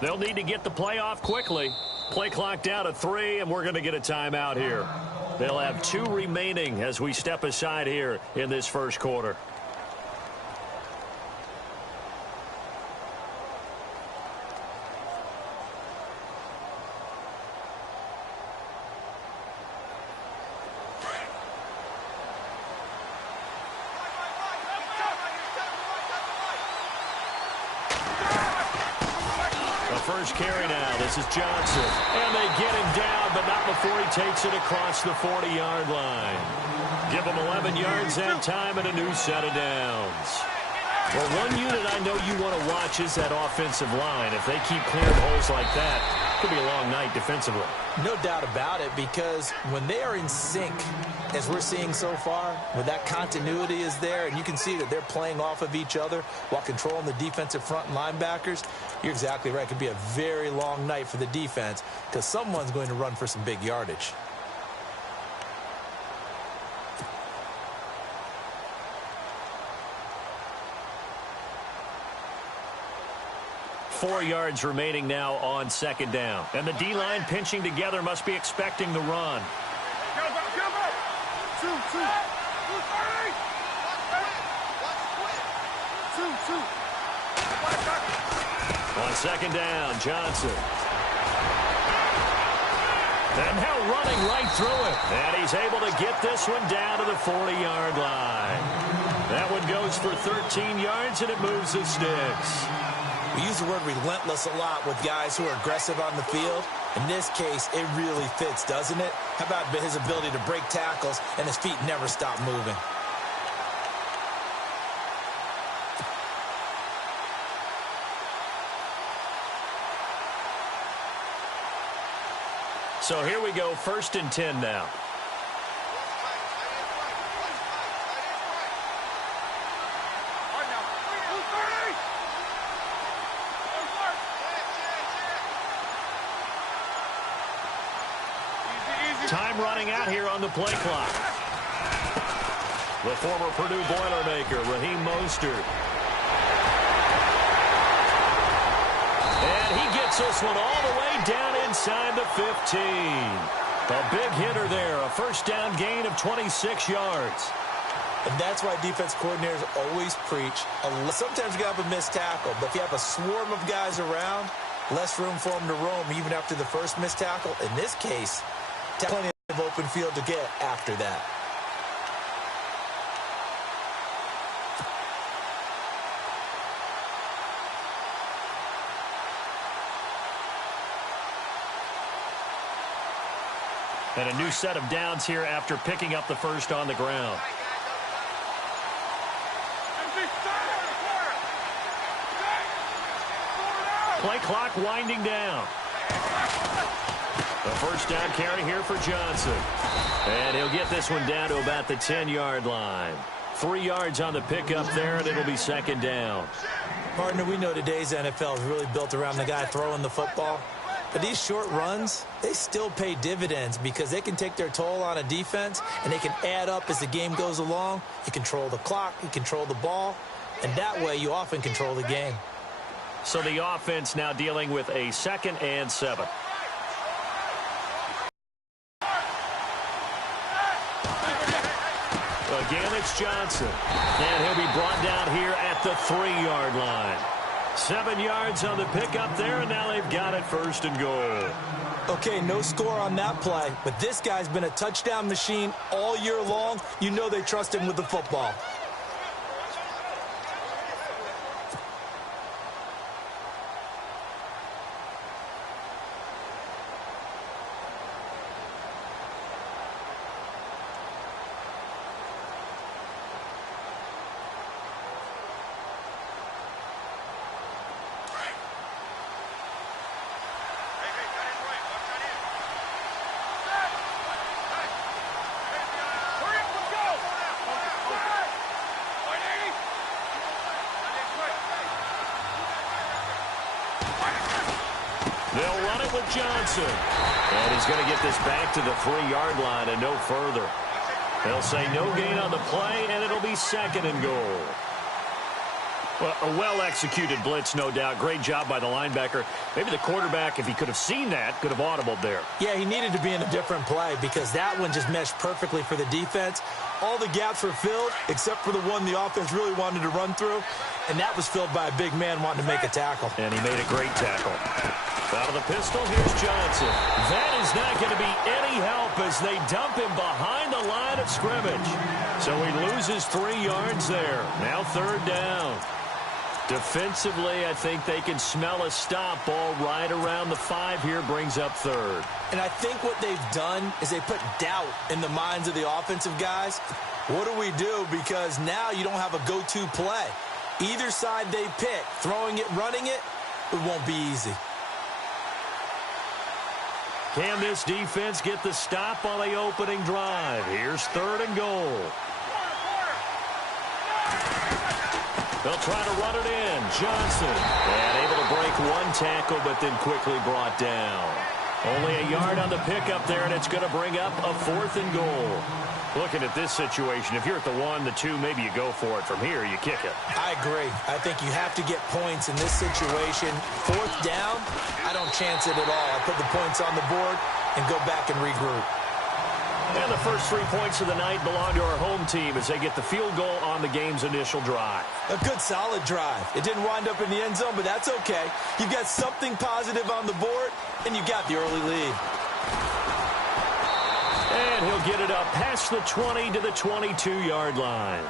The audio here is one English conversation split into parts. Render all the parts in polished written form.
They'll need to get the play off quickly. Play clock down to 3, and we're going to get a timeout here. They'll have 2 remaining as we step aside here in this first quarter. First carry now. This is Johnson. And they get him down, but not before he takes it across the 40-yard line. Give him 11 yards that time and a new set of downs. Well, one unit I know you want to watch is that offensive line. If they keep clearing holes like that, it could be a long night defensively. No doubt about it, because when they are in sync, as we're seeing so far, when that continuity is there, and you can see that they're playing off of each other while controlling the defensive front and linebackers, you're exactly right. It could be a very long night for the defense because someone's going to run for some big yardage. Four yards remaining now on second down. And the D-line pinching together must be expecting the run. On second down, Johnson. And now running right through it. And he's able to get this one down to the 40-yard line. That one goes for 13 yards, and it moves the sticks. We use the word relentless a lot with guys who are aggressive on the field. In this case, it really fits, doesn't it? How about his ability to break tackles and his feet never stop moving? So here we go, 1st and 10 now. Time running out here on the play clock. The former Purdue Boilermaker, Raheem Mostert. And he gets this one all the way down inside the 15. A big hitter there, a first down gain of 26 yards. And that's why defense coordinators always preach. Sometimes you got to have a missed tackle, but if you have a swarm of guys around, less room for them to roam even after the first missed tackle. In this case, plenty of open field to get after that. And a new set of downs here after picking up the first on the ground. Play clock winding down. The first down carry here for Johnson. And he'll get this one down to about the 10-yard line. 3 yards on the pickup there, and it'll be second down. Partner, we know today's NFL is really built around the guy throwing the football. But these short runs, they still pay dividends because they can take their toll on a defense, and they can add up as the game goes along. You control the clock, you control the ball, and that way you often control the game. So the offense now dealing with a 2nd and 7. Again, it's Johnson. And he'll be brought down here at the 3-yard line. 7 yards on the pickup there, and now they've got it 1st and goal. Okay, no score on that play, but this guy's been a touchdown machine all year long. You know they trust him with the football. They'll run it with Johnson. And he's going to get this back to the 3-yard line and no further. They'll say no gain on the play, and it'll be 2nd and goal. Well, a well-executed blitz, no doubt. Great job by the linebacker. Maybe the quarterback, if he could have seen that, could have audibled there. Yeah, he needed to be in a different play because that one just meshed perfectly for the defense. All the gaps were filled except for the one the offense really wanted to run through, and that was filled by a big man wanting to make a tackle. And he made a great tackle. Out of the pistol, here's Johnson. That is not going to be any help as they dump him behind the line of scrimmage. So he loses 3 yards there. Now 3rd down. Defensively, I think they can smell a stop ball right around the 5 here, brings up 3rd. And I think what they've done is they put doubt in the minds of the offensive guys. What do we do? Because now you don't have a go-to play. Either side they pick, throwing it, running it, it won't be easy. Can this defense get the stop on the opening drive? Here's 3rd and goal. They'll try to run it in. Johnson. And able to break 1 tackle, but then quickly brought down. Only a yard on the pickup there, and it's going to bring up a 4th and goal. Looking at this situation, if you're at the 1, the 2, maybe you go for it. From here, you kick it. I agree. I think you have to get points in this situation. 4th down, I don't chance it at all. I put the points on the board and go back and regroup. And the first 3 points of the night belong to our home team as they get the field goal on the game's initial drive. A good, solid drive. It didn't wind up in the end zone, but that's okay. You've got something positive on the board, and you got the early lead. And he'll get it up past the 20 to the 22-yard line.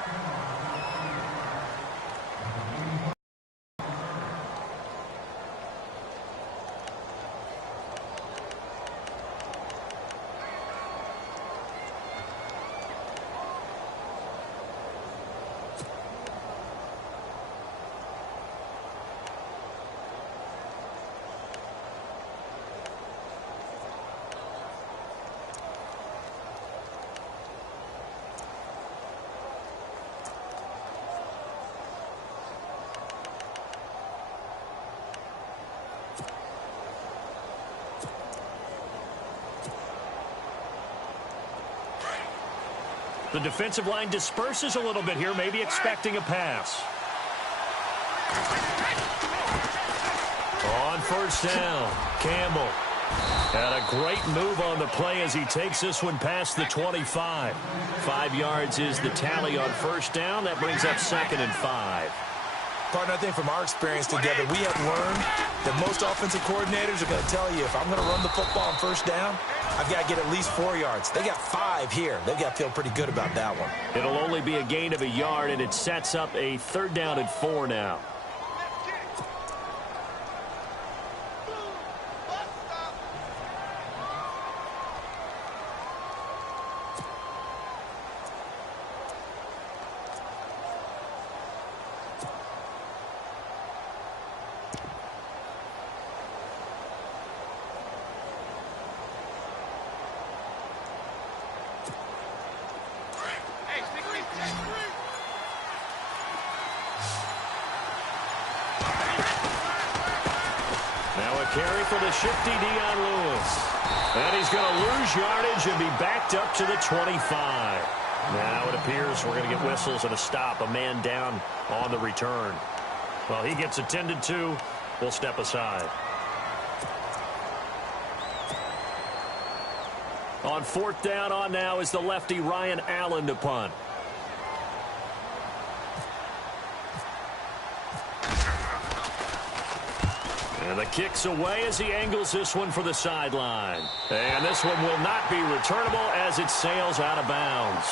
The defensive line disperses a little bit here, maybe expecting a pass. On 1st down, Campbell. And a great move on the play as he takes this one past the 25. 5 yards is the tally on 1st down. That brings up 2nd and 5. Partner, I think from our experience together, we have learned that most offensive coordinators are going to tell you, if I'm going to run the football on 1st down, I've got to get at least 4 yards. They got 5 here. They've got to feel pretty good about that one. It'll only be a gain of a yard, and it sets up a 3rd down and 4 now. Carry for the shifty Dion Lewis. And he's going to lose yardage and be backed up to the 25. Now it appears we're going to get whistles and a stop. A man down on the return. Well, he gets attended to. We'll step aside. On 4th down on now is the lefty Ryan Allen to punt. And the kick's away as he angles this one for the sideline. And this one will not be returnable as it sails out of bounds.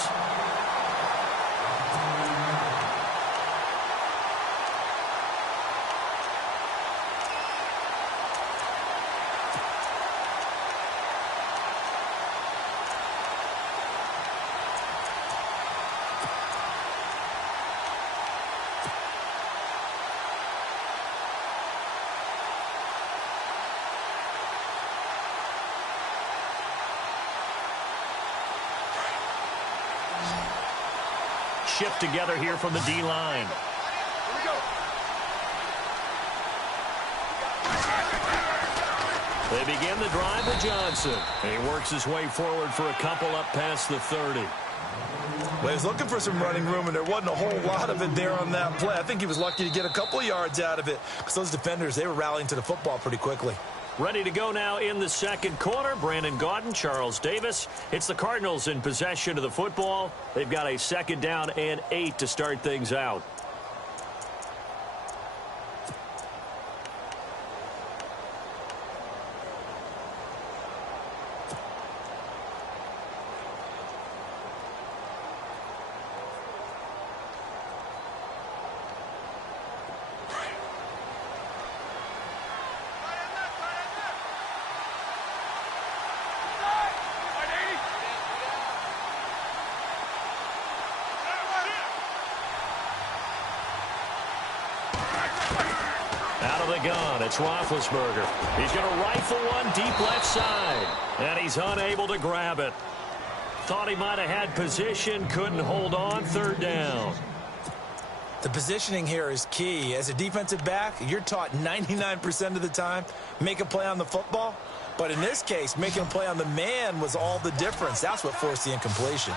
Shift together here from the D-line. They begin the drive with Johnson. And he works his way forward for a couple up past the 30. Well, he was looking for some running room, and there wasn't a whole lot of it there on that play. I think he was lucky to get a couple of yards out of it because those defenders, they were rallying to the football pretty quickly. Ready to go now in the second quarter. Brandon Gaudin, Charles Davis. It's the Cardinals in possession of the football. They've got a second down and 8 to start things out. Out of the gun, it's Roethlisberger. He's going to rifle one deep left side, and he's unable to grab it. Thought he might have had position, couldn't hold on, third down. The positioning here is key. As a defensive back, you're taught 99% of the time, make a play on the football. But in this case, making a play on the man was all the difference. That's what forced the incompletion.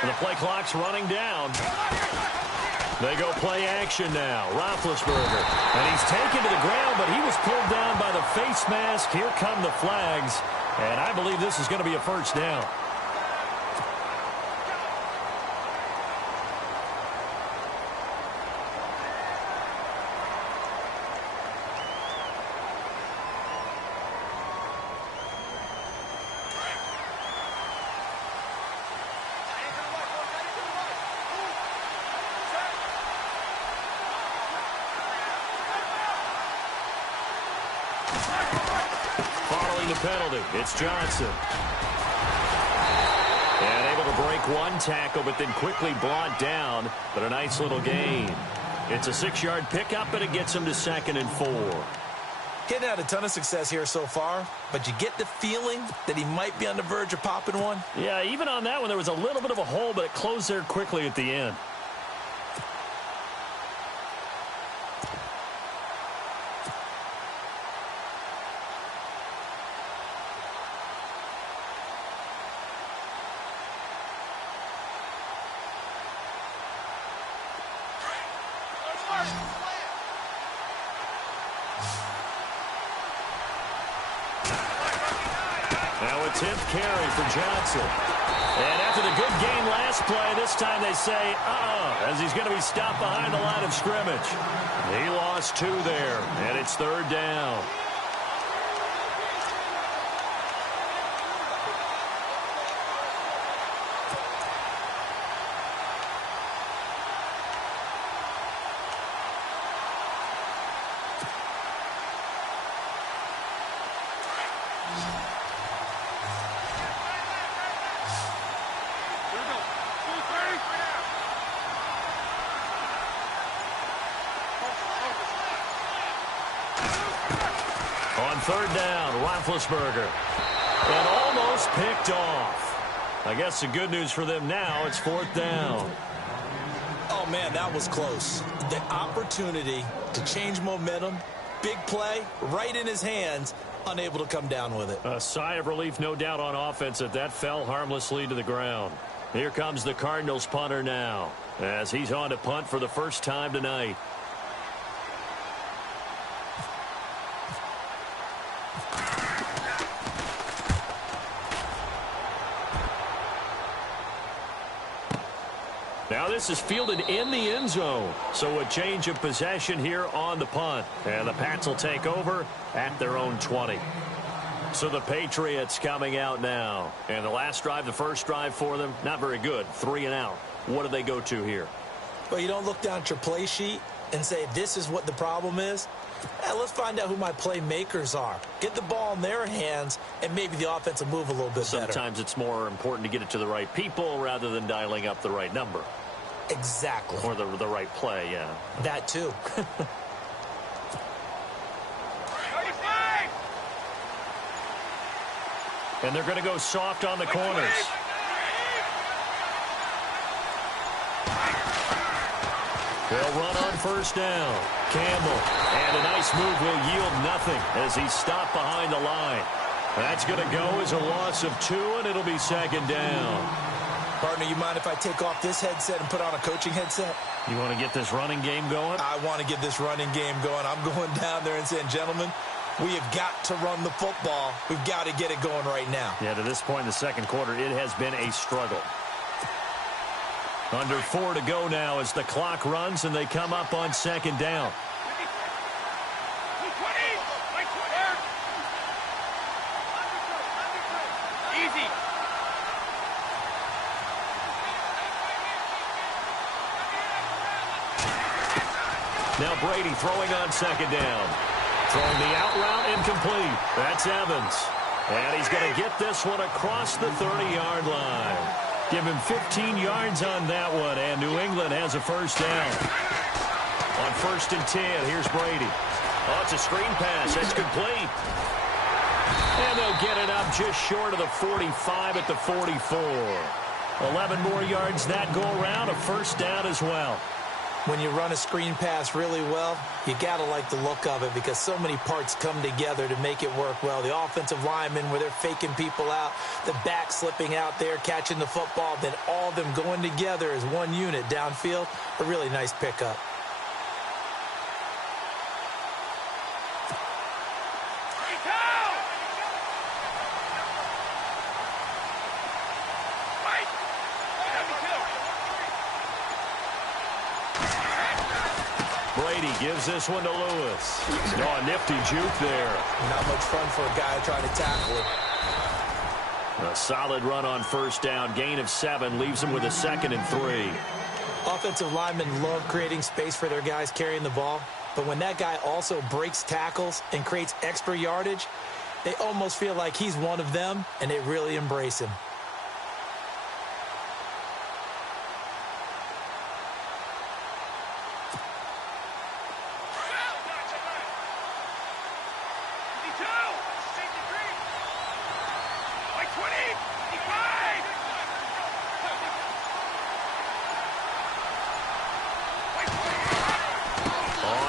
The play clock's running down. They go play action now. Roethlisberger. And he's taken to the ground, but he was pulled down by the face mask. Here come the flags. And I believe this is going to be a first down. Following the penalty, it's Johnson. And able to break one tackle, but then quickly brought down. But a nice little gain. It's a 6-yard pickup, and it gets him to 2nd and 4. Getting had a ton of success here so far, but you get the feeling that he might be on the verge of popping one. Yeah, even on that one, there was a little bit of a hole, but it closed there quickly at the end. Now a 10th carry for Johnson. And after the good game last play, this time they say, as he's going to be stopped behind the line of scrimmage. He lost 2 there, and it's 3rd down. On 3rd down, Roethlisberger. And almost picked off. I guess the good news for them now, it's 4th down. Oh, man, that was close. The opportunity to change momentum, big play, right in his hands, unable to come down with it. A sigh of relief, no doubt, on offense that fell harmlessly to the ground. Here comes the Cardinals punter now, as he's on to punt for the first time tonight. Now this is fielded in the end zone. So a change of possession here on the punt. And the Pats will take over at their own 20. So the Patriots coming out now. And the last drive, the first drive for them, not very good. 3 and out. What do they go to here? Well, you don't look down at your play sheet and say, this is what the problem is. Let's find out who my playmakers are. Get the ball in their hands, and maybe the offense will move a little bit better. Sometimes it's more important to get it to the right people rather than dialing up the right number. Exactly. Or the right play, yeah. That too. And they're going to go soft on the corners. They'll run on first down. Campbell. And a nice move will yield nothing as he's stopped behind the line. That's going to go as a loss of 2, and it'll be second down. Partner, you mind if I take off this headset and put on a coaching headset? You want to get this running game going? I want to get this running game going. I'm going down there and saying, gentlemen, we have got to run the football. We've got to get it going right now. Yeah, to this point in the second quarter, it has been a struggle. Under 4 to go now as the clock runs and they come up on second down. Easy. Now Brady throwing on second down. Throwing the out route incomplete. That's Evans. And he's going to get this one across the 30-yard line. Give him 15 yards on that one, and New England has a first down. On 1st and 10, here's Brady. Oh, it's a screen pass. That's complete. And they'll get it up just short of the 45 at the 44. 11 more yards that go around, a first down as well. When you run a screen pass really well, you got to like the look of it because so many parts come together to make it work well. The offensive linemen where they're faking people out, the back slipping out there, catching the football, then all of them going together as one unit downfield. A really nice pickup. Brady gives this one to Lewis. Oh, a nifty juke there. Not much fun for a guy trying to tackle him. A solid run on first down. Gain of 7 leaves him with a 2nd and 3. Offensive linemen love creating space for their guys carrying the ball. But when that guy also breaks tackles and creates extra yardage, they almost feel like he's one of them, and they really embrace him.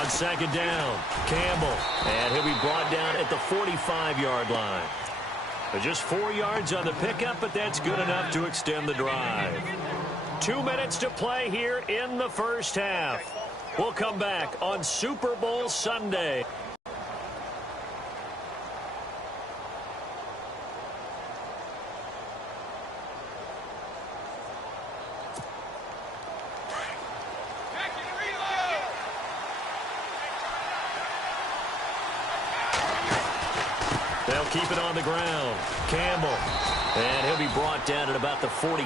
Second down, Campbell, and he'll be brought down at the 45-yard line. Just 4 yards on the pickup, but that's good enough to extend the drive. 2 minutes to play here in the first half. We'll come back on Super Bowl Sunday. They'll keep it on the ground. Campbell. And he'll be brought down at about the 42.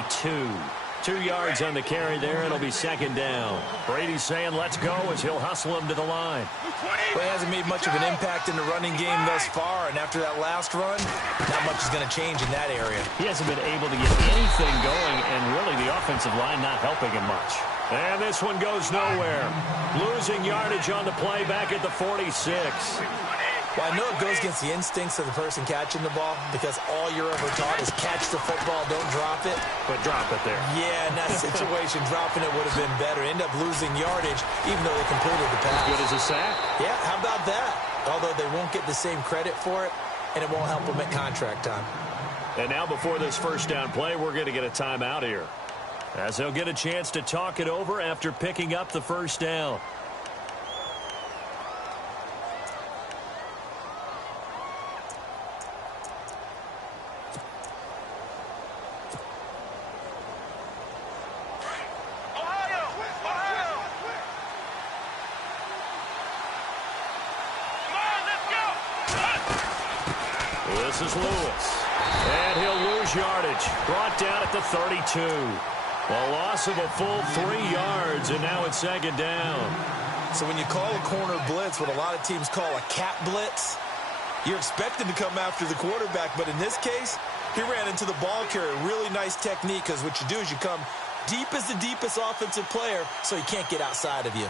2 yards on the carry there. It'll be second down. Brady's saying let's go as he'll hustle him to the line. Well, he hasn't made much of an impact in the running game thus far, and after that last run, not much is going to change in that area. He hasn't been able to get anything going, and really the offensive line not helping him much. And this one goes nowhere. Losing yardage on the play back at the 46. Well, I know it goes against the instincts of the person catching the ball because all you're ever taught is catch the football, don't drop it. But drop it there. Yeah, in that situation, dropping it would have been better. End up losing yardage even though they completed the pass. As good as a sack? Yeah, how about that? Although they won't get the same credit for it, and it won't help them at contract time. And now before this first down play, we're going to get a timeout here, as they'll get a chance to talk it over after picking up the first down. This is Lewis. And he'll lose yardage. Brought down at the 32. A loss of a full 3 yards, and now it's second down. So when you call a corner blitz, what a lot of teams call a cat blitz, you're expected to come after the quarterback. But in this case, he ran into the ball carrier. Really nice technique, because what you do is you come deep as the deepest offensive player so he can't get outside of you.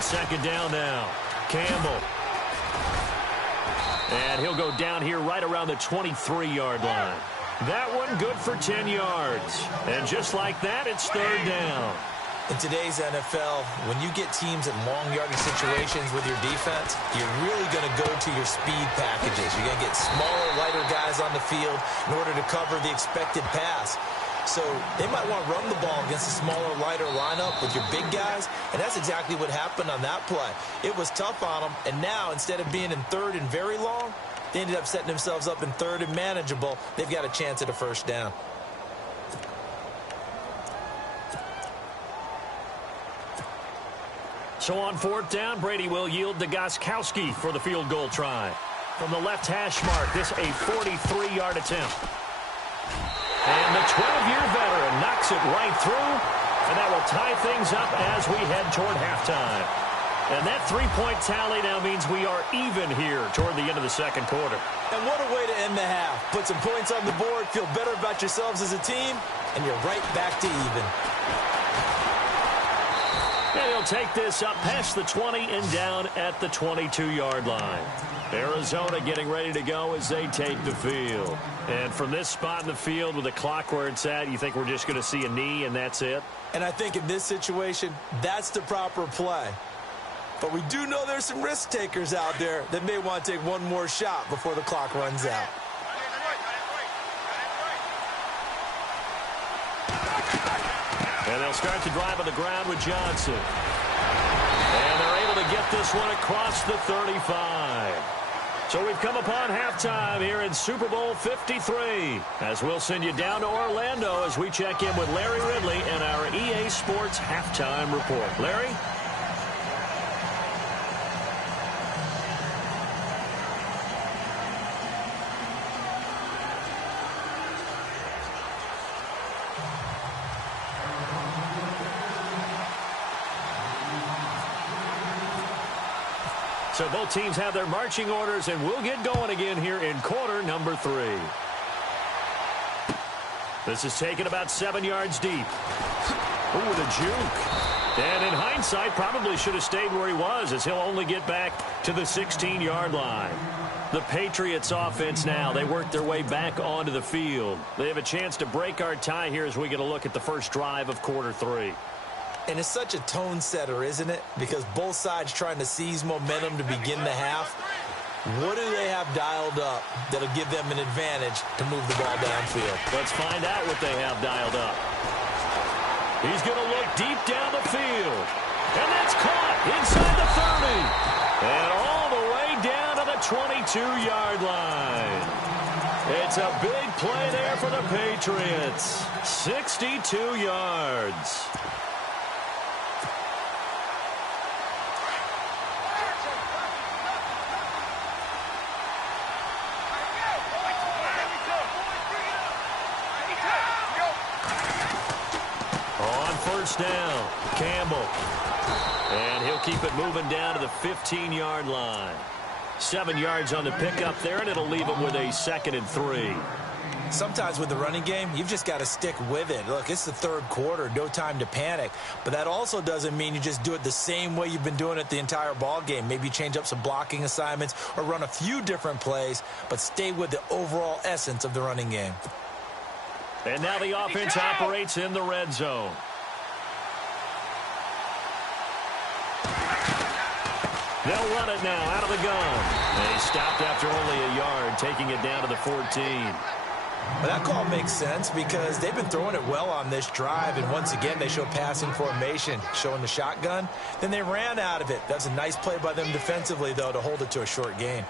on second down now. Campbell. And he'll go down here right around the 23-yard line. That one good for 10 yards. And just like that, it's third down. In today's NFL, when you get teams in long yardage situations with your defense, you're really going to go to your speed packages. You're going to get smaller, lighter guys on the field in order to cover the expected pass. So they might want to run the ball against a smaller, lighter lineup with your big guys, and that's exactly what happened on that play. It was tough on them, and now instead of being in third and very long, they ended up setting themselves up in third and manageable. They've got a chance at a first down. So on fourth down, Brady will yield to Gostkowski for the field goal try. From the left hash mark, this a 43-yard attempt. And the 12-year veteran knocks it right through, and that will tie things up as we head toward halftime. And that three-point tally now means we are even here toward the end of the second quarter. And what a way to end the half. Put some points on the board, feel better about yourselves as a team, and you're right back to even. And he'll take this up past the 20 and down at the 22-yard line. Arizona getting ready to go as they take the field. And from this spot in the field with the clock where it's at, you think we're just going to see a knee and that's it? And I think in this situation, that's the proper play. But we do know there's some risk takers out there that may want to take one more shot before the clock runs out. And they'll start to drive on the ground with Johnson. And they're able to get this one across the 35. So we've come upon halftime here in Super Bowl 53. As we'll send you down to Orlando as we check in with Larry Ridley and our EA Sports Halftime Report. Larry? So both teams have their marching orders, and we'll get going again here in quarter number 3. This is taken about 7 yards deep. Ooh, the juke. And in hindsight, probably should have stayed where he was, as he'll only get back to the 16-yard line. The Patriots offense now, they work their way back onto the field. They have a chance to break our tie here as we get a look at the first drive of quarter 3. And it's such a tone setter, isn't it? Because both sides trying to seize momentum to begin the half. What do they have dialed up that'll give them an advantage to move the ball downfield? Let's find out what they have dialed up. He's going to look deep down the field. And that's caught inside the 30. And all the way down to the 22-yard line. It's a big play there for the Patriots. 62 yards. Down, Campbell. And he'll keep it moving down to the 15-yard line. 7 yards on the pickup there, and it'll leave him with a 2nd and 3. Sometimes with the running game, you've just got to stick with it. Look, it's the third quarter, no time to panic. But that also doesn't mean you just do it the same way you've been doing it the entire ball game. Maybe change up some blocking assignments or run a few different plays, but stay with the overall essence of the running game. And now the offense operates in the red zone. They'll run it now out of the gun. They stopped after only a yard, taking it down to the 14. Well, that call makes sense because they've been throwing it well on this drive, and once again they show passing formation, showing the shotgun. Then they ran out of it. That's a nice play by them defensively, though, to hold it to a short gain.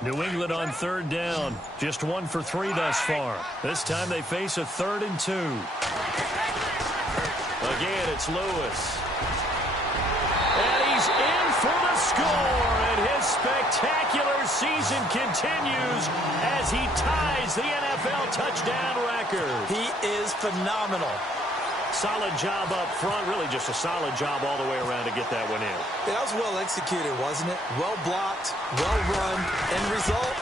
New England on third down. Just 1 for 3 thus far. This time they face a 3rd and 2. Again, it's Lewis. And he he's in for the score, and his spectacular season continues as he ties the NFL touchdown record. He is phenomenal. Solid job up front, really just a solid job all the way around to get that one in. That was well executed, wasn't it? Well blocked, well run, end result,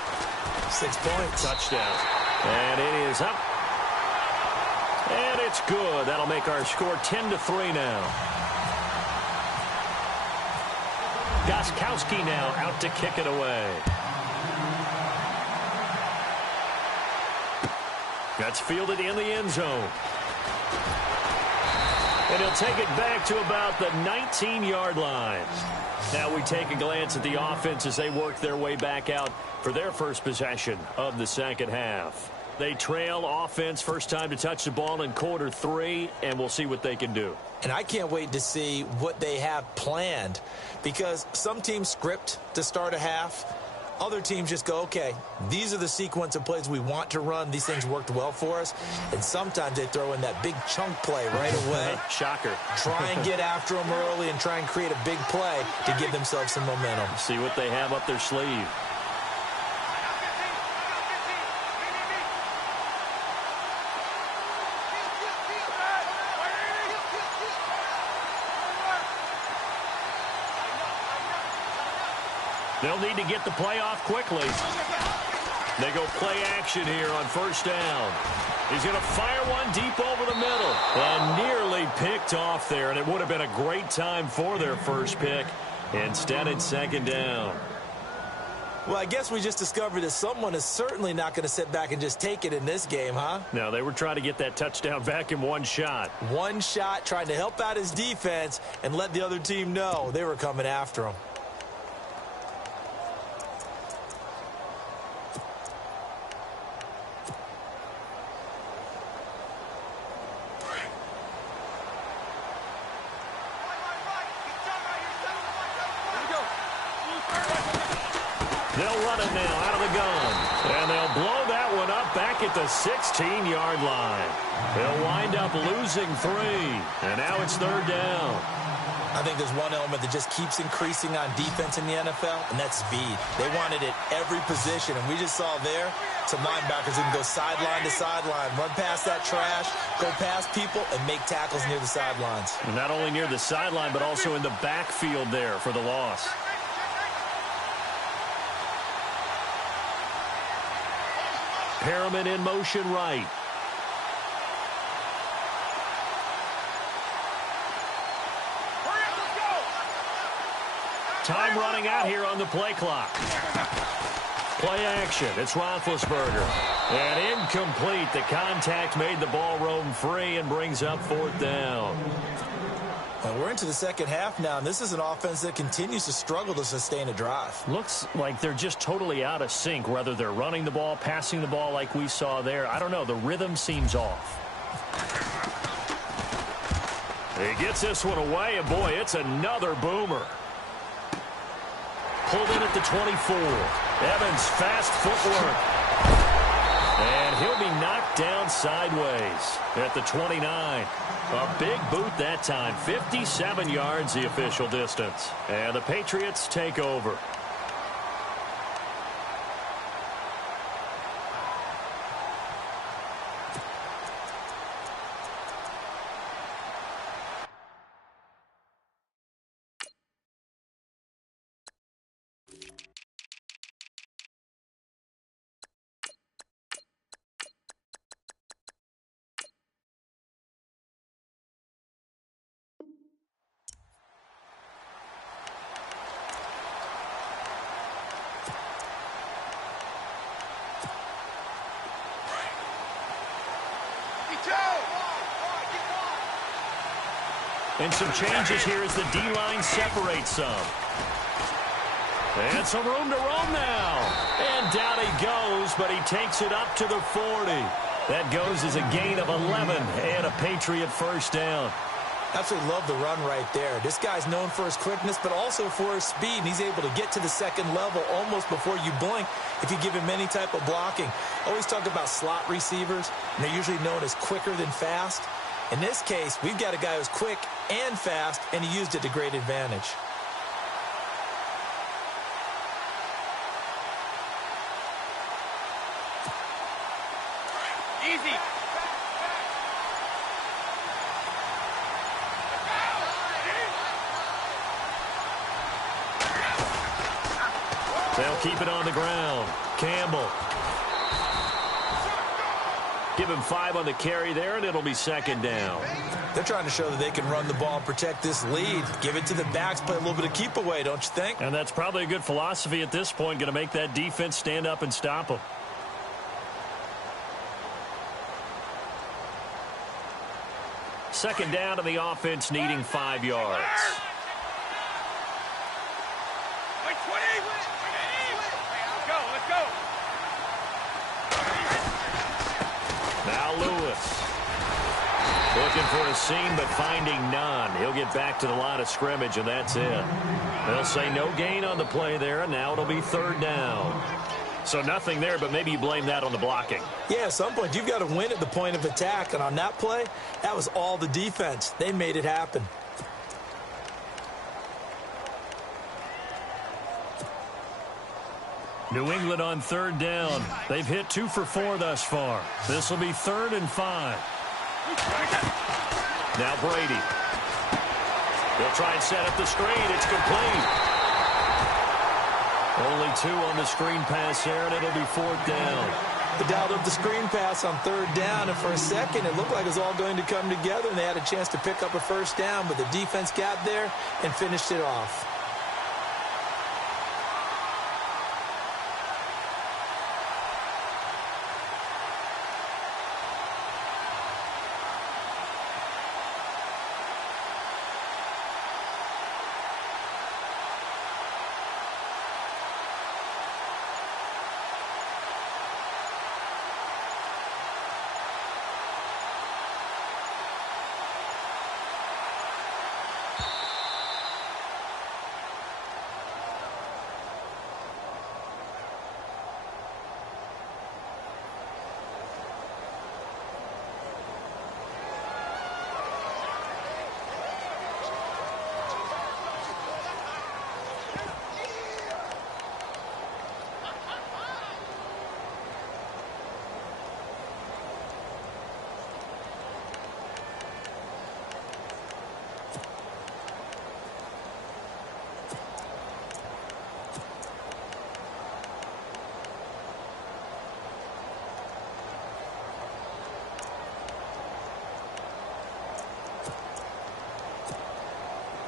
6 points. Touchdown. And it is up. And it's good. That'll make our score 10-3 now. Gostkowski now out to kick it away. That's fielded in the end zone. And he'll take it back to about the 19-yard line. Now we take a glance at the offense as they work their way back out for their first possession of the second half. They trail offense first time to touch the ball in quarter 3, and we'll see what they can do. And I can't wait to see what they have planned, because some teams script to start a half. Other teams just go, okay, these are the sequence of plays we want to run. These things worked well for us. And sometimes they throw in that big chunk play right away. Shocker. Try and get after them early and try and create a big play to give themselves some momentum. See what they have up their sleeve. They'll need to get the play off quickly. They go play action here on first down. He's going to fire one deep over the middle. And nearly picked off there, and it would have been a great time for their first pick. Instead, it's second down. Well, I guess we just discovered that someone is certainly not going to sit back and just take it in this game, huh? No, they were trying to get that touchdown back in one shot. One shot, trying to help out his defense and let the other team know they were coming after him. They'll run it now out of the gun. And they'll blow that one up back at the 16-yard line. They'll wind up losing 3. And now it's third down. I think there's one element that just keeps increasing on defense in the NFL, and that's speed. They want it at every position, and we just saw there some linebackers who can go sideline to sideline, run past that trash, go past people, and make tackles near the sidelines. And not only near the sideline, but also in the backfield there for the loss. Perriman in motion right. Time running out here on the play clock. Play action. It's Roethlisberger. And incomplete. The contact made the ball roam free and brings up fourth down. And we're into the second half now, and this is an offense that continues to struggle to sustain a drive. Looks like they're just totally out of sync, whether they're running the ball, passing the ball like we saw there. I don't know. The rhythm seems off. He gets this one away, and boy, it's another boomer. Pulled in at the 24. Evans, fast footwork. And he'll be knocked down sideways at the 29. A big boot that time. 57 yards the official distance. And the Patriots take over. And some changes here as the D-line separates some. And some room to roam now. And down he goes, but he takes it up to the 40. That goes as a gain of 11 and a Patriot first down. Absolutely love the run right there. This guy's known for his quickness, but also for his speed. And he's able to get to the second level almost before you blink if you give him any type of blocking. Always talk about slot receivers, and they're usually known as quicker than fast. In this case, we've got a guy who's quick and fast, and he used it to great advantage. They'll keep it on the ground. Campbell. Give him 5 on the carry there, and it'll be second down. They're trying to show that they can run the ball and protect this lead. Give it to the backs, play a little bit of keep away, don't you think? And that's probably a good philosophy at this point, going to make that defense stand up and stop them. Second down, and the offense needing 5 yards. Now Lewis. Looking for a seam, but finding none. He'll get back to the line of scrimmage, and that's it. They'll say no gain on the play there, and now it'll be third down. So nothing there, but maybe you blame that on the blocking. Yeah, at some point, you've got to win at the point of attack. And on that play, that was all the defense. They made it happen. New England on third down. They've hit 2 for 4 thus far. This will be 3rd and 5. Now Brady. They'll try and set up the screen. It's complete. Only 2 on the screen pass there, and it'll be 4th down. They dialed up the screen pass on 3rd down, and for a second, it looked like it was all going to come together, and they had a chance to pick up a first down, but the defense got there and finished it off.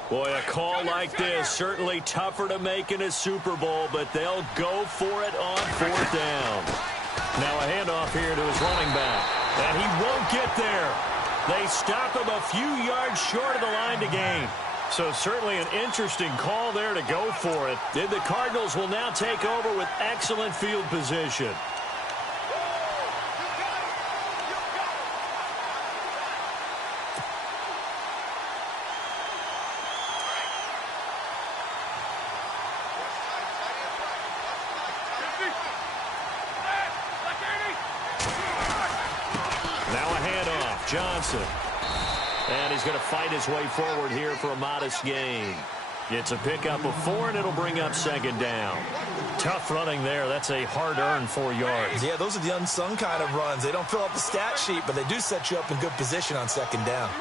Boy, a call like this, certainly tougher to make in a Super Bowl, but they'll go for it on 4th down. Now a handoff here to his running back, and he won't get there. They stop him a few yards short of the line to gain. So certainly an interesting call there to go for it. And the Cardinals will now take over with excellent field position. Johnson. And he's going to fight his way forward here for a modest gain. It's a pickup of 4, and it'll bring up 2nd down. Tough running there. That's a hard-earned 4 yards. Yeah, those are the unsung kind of runs. They don't fill up the stat sheet, but they do set you up in good position on 2nd down.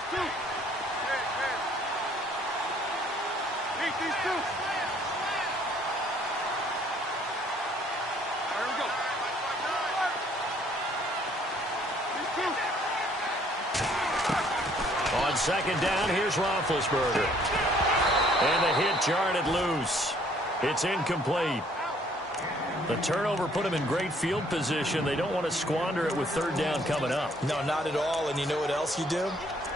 On 2nd down, here's Roethlisberger. And the hit jarred it loose. It's incomplete. The turnover put them in great field position. They don't want to squander it with 3rd down coming up. No, not at all. And you know what else you do?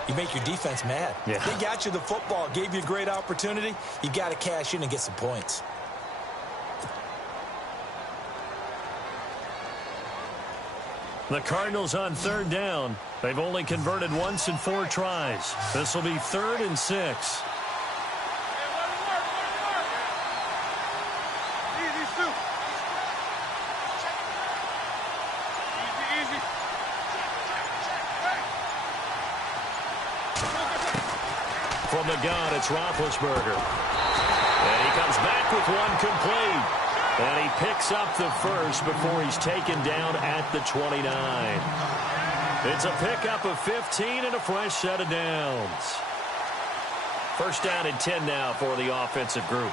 You make your defense mad. Yeah. They got you the football, gave you a great opportunity. You got to cash in and get some points. The Cardinals on 3rd down. They've only converted once in 4 tries. This will be 3rd and 6. From the gun, it's Roethlisberger. And he comes back with one complete. And he picks up the first before he's taken down at the 29. It's a pickup of 15 and a fresh set of downs. 1st down and 10 now for the offensive group.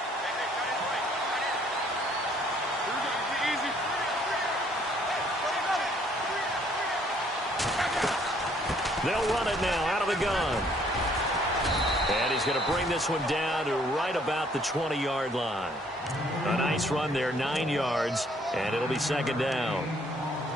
They'll run it now out of the gun. And he's going to bring this one down to right about the 20-yard line. A nice run there, 9 yards, and it'll be second down.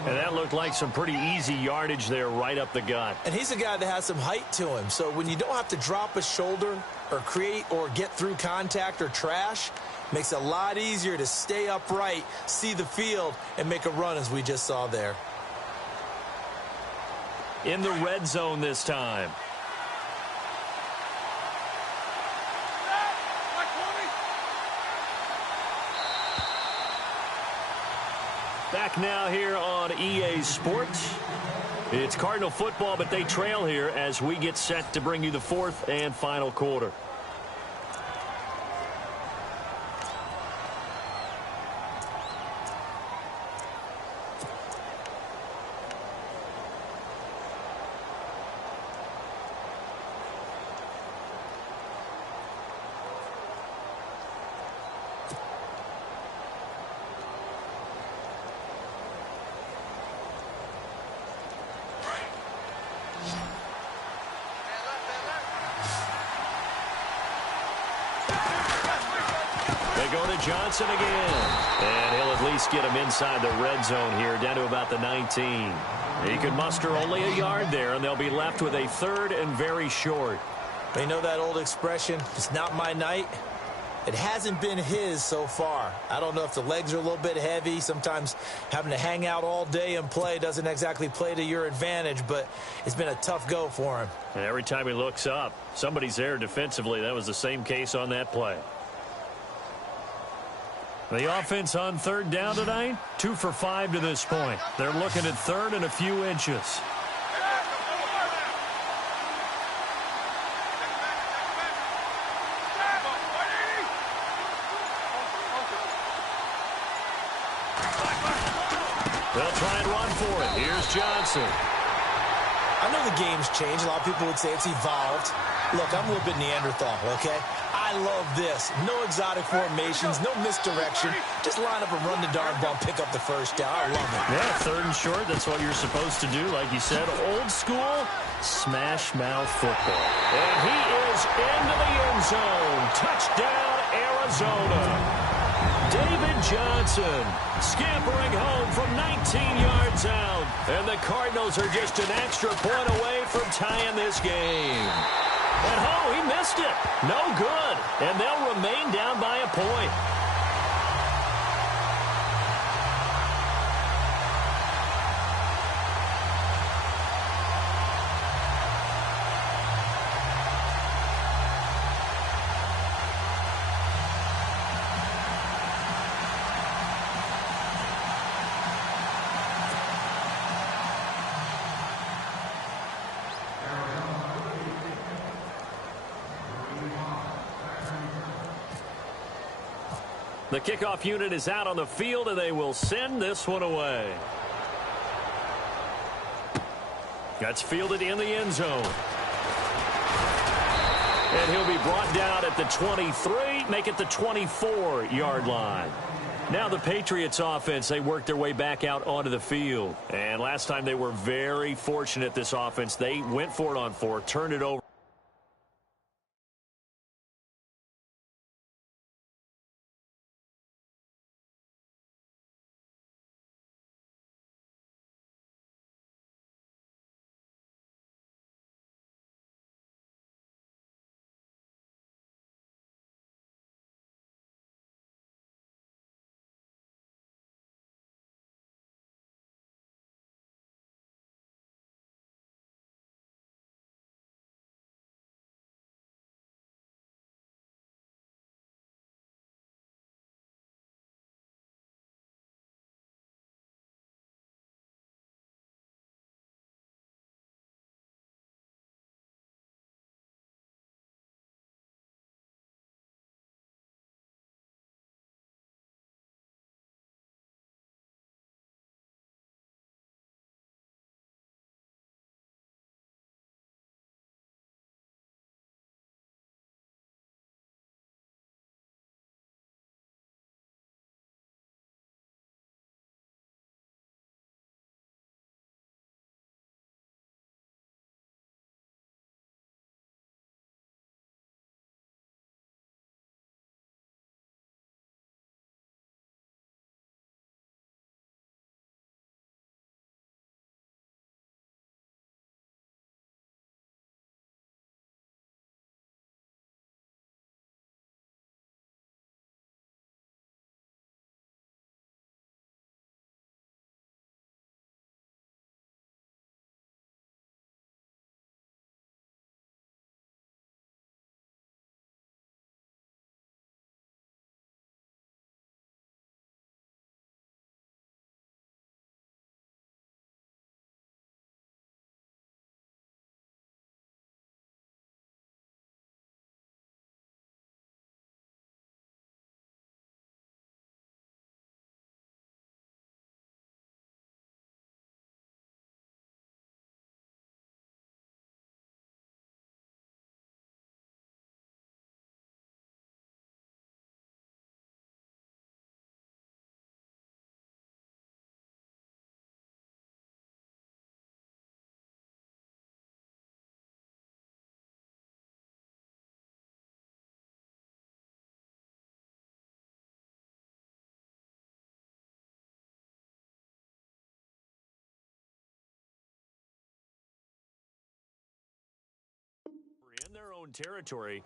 And that looked like some pretty easy yardage there right up the gut. And he's a guy that has some height to him. So when you don't have to drop a shoulder or create or get through contact or trash, makes it a lot easier to stay upright, see the field, and make a run as we just saw there. In the red zone this time. Back now here on EA Sports. It's Cardinal football, but they trail here as we get set to bring you the fourth and final quarter. Go to Johnson again. And he'll at least get him inside the red zone here, down to about the 19. He could muster only a yard there, and they'll be left with a third and very short. You know that old expression, it's not my night? It hasn't been his so far. I don't know if the legs are a little bit heavy. Sometimes having to hang out all day and play doesn't exactly play to your advantage, but it's been a tough go for him. And every time he looks up, somebody's there defensively. That was the same case on that play. The offense on third down tonight, 2 for 5 to this point. They're looking at third and a few inches. They'll try and run for it. Here's Johnson. I know the game's changed. A lot of people would say it's evolved. Look, I'm a little bit Neanderthal, okay? I love this. No exotic formations, no misdirection. Just line up and run the darn ball, pick up the first down. I love it. Yeah, third and short, that's what you're supposed to do. Like you said, old school, smash mouth football. And he is into the end zone. Touchdown, Arizona. David Johnson scampering home from 19 yards out. And the Cardinals are just an extra point away from tying this game. And oh, he missed it. No good. And they'll remain down by a point. The kickoff unit is out on the field, and they will send this one away. That's fielded in the end zone. And he'll be brought down at the 23, make it the 24-yard line. Now the Patriots offense, they worked their way back out onto the field. And last time they were very fortunate, this offense. They went for it on 4, turned it over. own territory,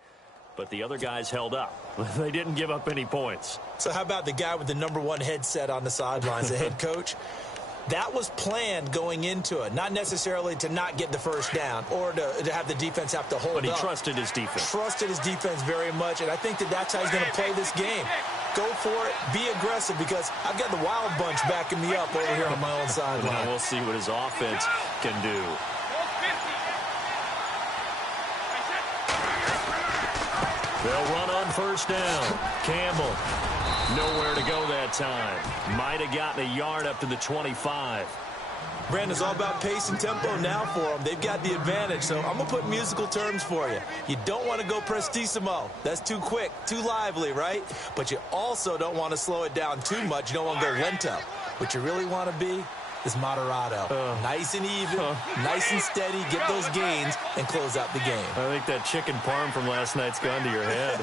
but the other guys held up. They didn't give up any points. So how about the guy with the #1 headset on the sidelines, the head coach? That was planned going into it, not necessarily to not get the first down or to have the defense have to hold up. But he trusted his defense. Trusted his defense very much, and I think that's how he's going to play this game. Go for it, be aggressive, because I've got the Wild Bunch backing me up over here on my own sideline. We'll see what his offense can do. They'll run on first down. Campbell. Nowhere to go that time. Might have gotten a yard up to the 25. Brandon's all about pace and tempo now for them. They've got the advantage, so I'm going to put musical terms for you. You don't want to go prestissimo. That's too quick, too lively, right? But you also don't want to slow it down too much. You don't want to go lento. What you really want to be is moderato. Nice and even, nice and steady, get those gains, and close out the game. I think that chicken parm from last night's gone to your head.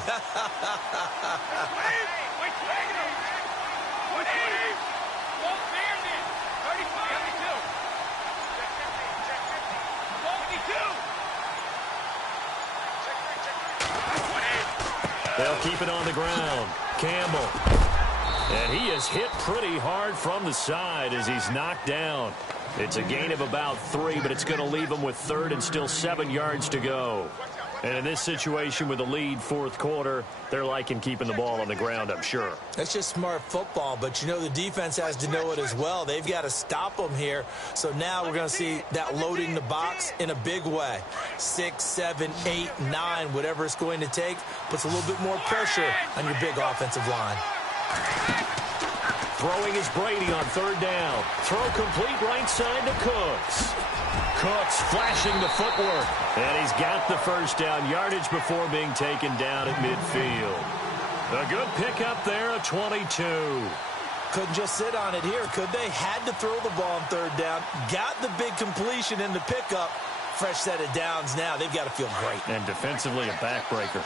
They'll keep it on the ground. Campbell. And he is hit pretty hard from the side as he's knocked down. It's a gain of about 3, but it's going to leave him with 3rd and still 7 yards to go. And in this situation with the lead, 4th quarter, they're liking keeping the ball on the ground, I'm sure. That's just smart football, but you know the defense has to know it as well. They've got to stop them here. So now we're going to see that loading the box in a big way. 6, 7, 8, 9, whatever it's going to take, puts a little bit more pressure on your big offensive line. Throwing is Brady on 3rd down. Throw complete right side to Cooks. Cooks flashing the footwork. And he's got the first down, yardage before being taken down at midfield. A good pickup there at 22. Couldn't just sit on it here, could they? Had to throw the ball on 3rd down. Got the big completion in the pickup. Fresh set of downs now. They've got to feel great. And defensively, a backbreaker.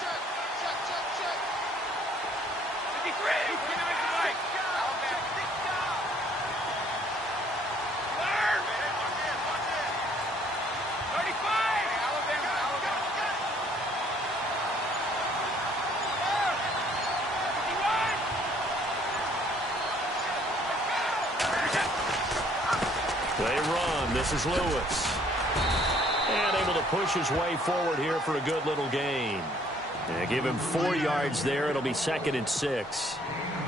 This is Lewis. And able to push his way forward here for a good little gain. And give him 4 yards there. It'll be 2nd and 6.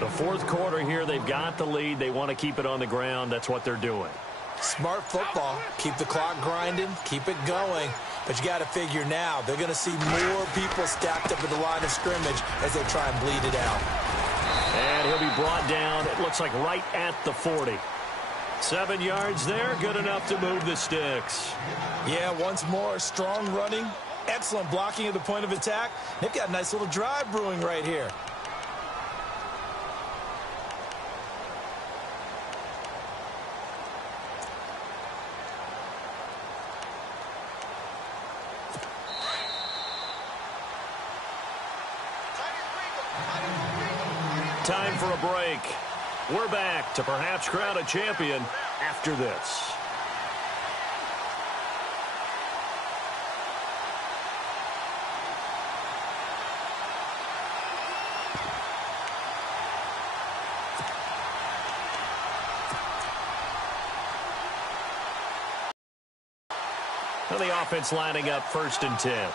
The 4th quarter here, they've got the lead. They want to keep it on the ground. That's what they're doing. Smart football. Keep the clock grinding. Keep it going. But you got to figure now, they're going to see more people stacked up at the line of scrimmage as they try and bleed it out. And he'll be brought down, it looks like right at the 40. 7 yards there, good enough to move the sticks. Yeah, once more, strong running, excellent blocking at the point of attack. They've got a nice little drive brewing right here. Time for a break. We're back to perhaps crown a champion after this. Now the offense lining up 1st and 10.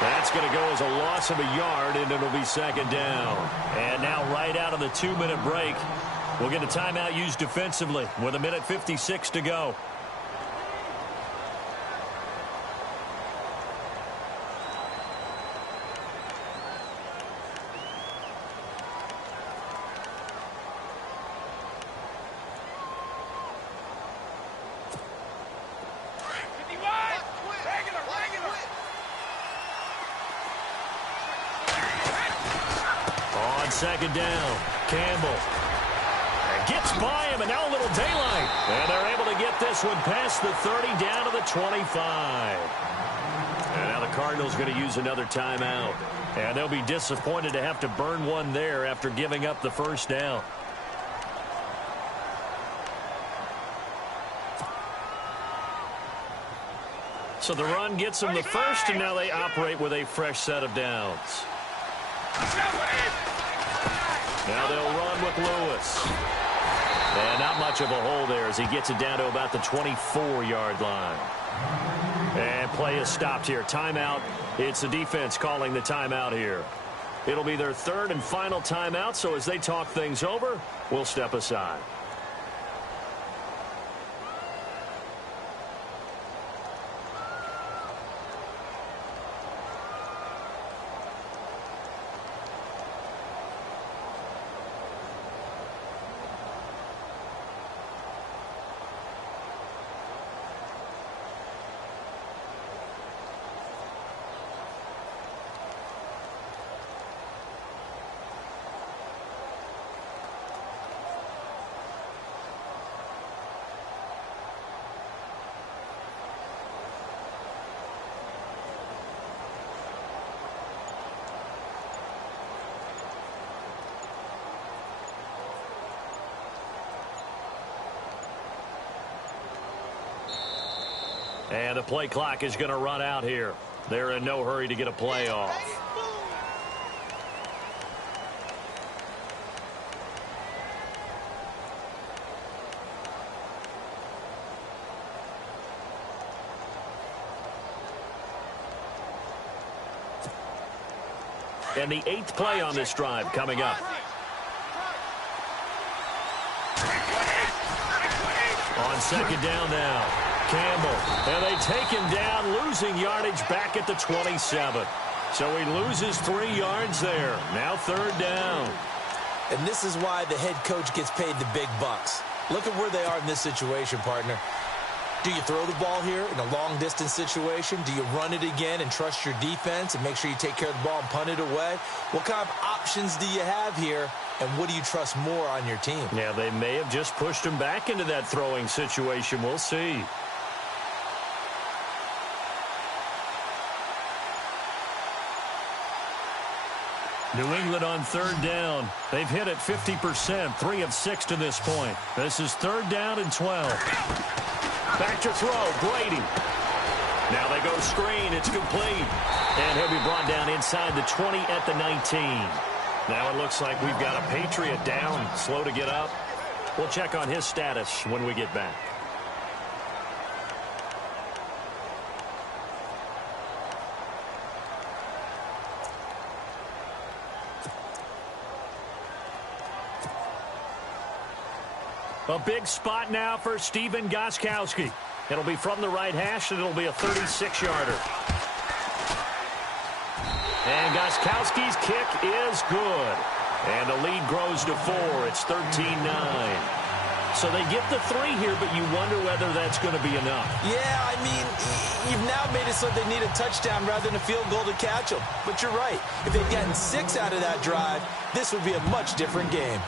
That's going to go as a loss of a yard, and it'll be 2nd down. And now right out of the 2-minute break, we'll get a timeout used defensively with 1:56 to go. Second down, Campbell. Gets by him, and now a little daylight. And they're able to get this one past the 30 down to the 25. And now the Cardinals going to use another timeout. And they'll be disappointed to have to burn one there after giving up the first down. So the run gets them the first, and now they operate with a fresh set of downs. Now they'll run with Lewis. And not much of a hole there as he gets it down to about the 24-yard line. And play is stopped here. Timeout. It's the defense calling the timeout here. It'll be their third and final timeout, so as they talk things over, we'll step aside. And the play clock is going to run out here. They're in no hurry to get a play off. And the 8th play on this drive coming up. On second down now. Campbell, and they take him down, losing yardage back at the 27. So he loses 3 yards there. Now third down. And this is why the head coach gets paid the big bucks. Look at where they are in this situation, partner. Do you throw the ball here in a long-distance situation? Do you run it again and trust your defense and make sure you take care of the ball and punt it away? What kind of options do you have here, and what do you trust more on your team? Yeah, they may have just pushed him back into that throwing situation. We'll see. New England on third down. They've hit it 50%, 3 of 6 to this point. This is third down and 12. Back to throw, Brady. Now they go screen, it's complete. And he'll be brought down inside the 20 at the 19. Now it looks like we've got a Patriot down, slow to get up. We'll check on his status when we get back. A big spot now for Stephen Gostkowski. It'll be from the right hash, and it'll be a 36-yarder. And Gostkowski's kick is good. And the lead grows to 4. It's 13-9. So they get the 3 here, but you wonder whether that's going to be enough. Yeah, I mean, you've now made it so they need a touchdown rather than a field goal to catch them. But you're right. If they'd gotten 6 out of that drive, this would be a much different game.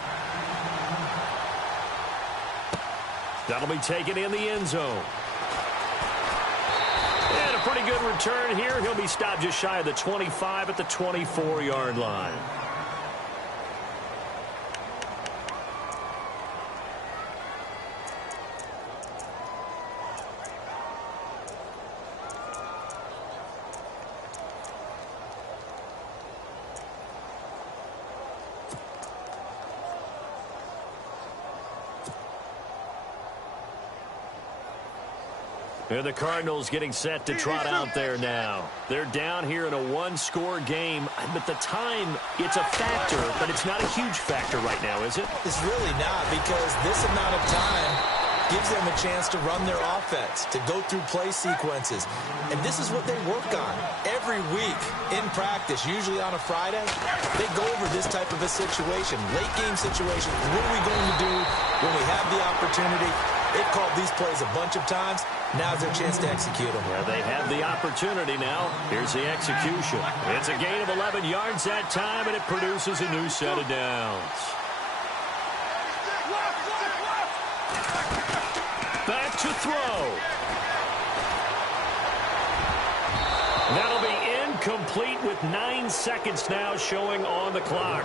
That'll be taken in the end zone. And a pretty good return here. He'll be stopped just shy of the 25 at the 24-yard line. And the Cardinals getting set to trot out there now. They're down here in a 1-score game. But the time, it's a factor, but it's not a huge factor right now, is it? It's really not, because this amount of time gives them a chance to run their offense, to go through play sequences. And this is what they work on every week in practice, usually on a Friday. They go over this type of a situation, late-game situation. What are we going to do when we have the opportunity? They've called these plays a bunch of times. Now's their chance to execute them. Yeah, they have the opportunity now. Here's the execution. It's a gain of 11 yards that time, and it produces a new set of downs. Back to throw. That'll be incomplete with 9 seconds now showing on the clock.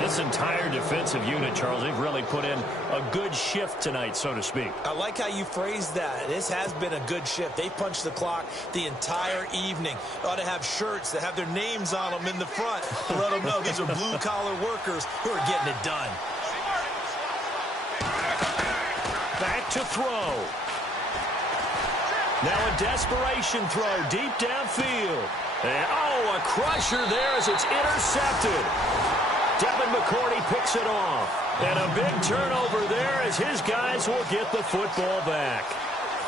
This entire defensive unit, Charles, they've really put in a good shift tonight, so to speak. I like how you phrased that. This has been a good shift. They punched the clock the entire evening. They ought to have shirts that have their names on them in the front to let them know these are blue-collar workers who are getting it done. Back to throw. Now a desperation throw deep downfield. And, oh, a crusher there as it's intercepted. Devin McCourty picks it off. And a big turnover there as his guys will get the football back.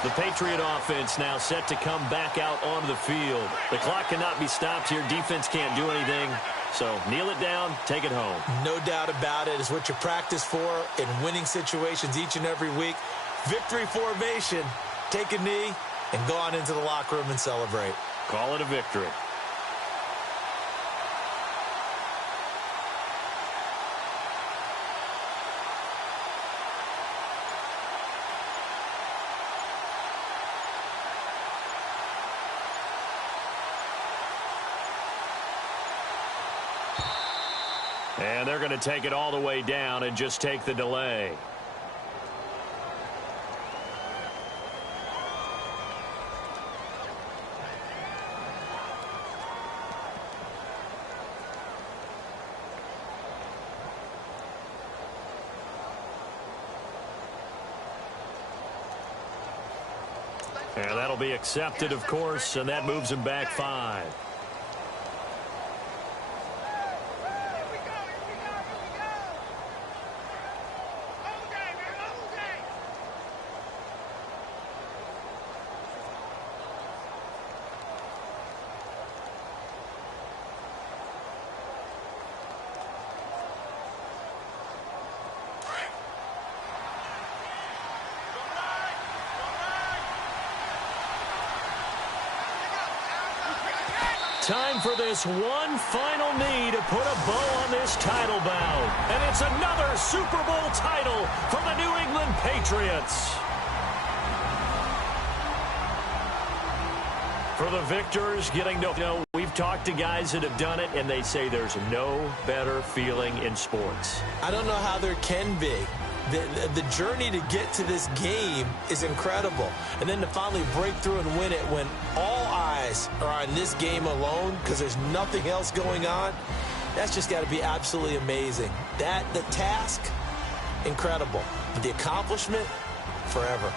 The Patriot offense now set to come back out onto the field. The clock cannot be stopped here. Defense can't do anything. So kneel it down, take it home. No doubt about it. It's what you practice for in winning situations each and every week. Victory formation. Take a knee and go on into the locker room and celebrate. Call it a victory. And they're going to take it all the way down and just take the delay. And that'll be accepted, of course, and that moves him back 5. Time for this one final knee to put a bow on this title bout. And it's another Super Bowl title for the New England Patriots. For the victors, getting to know, we've talked to guys that have done it, and they say there's no better feeling in sports. I don't know how there can be. The journey to get to this game is incredible. And then to finally break through and win it when all eyes are on this game alone because there's nothing else going on, that's just got to be absolutely amazing. The task, incredible. But the accomplishment, forever.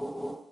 you.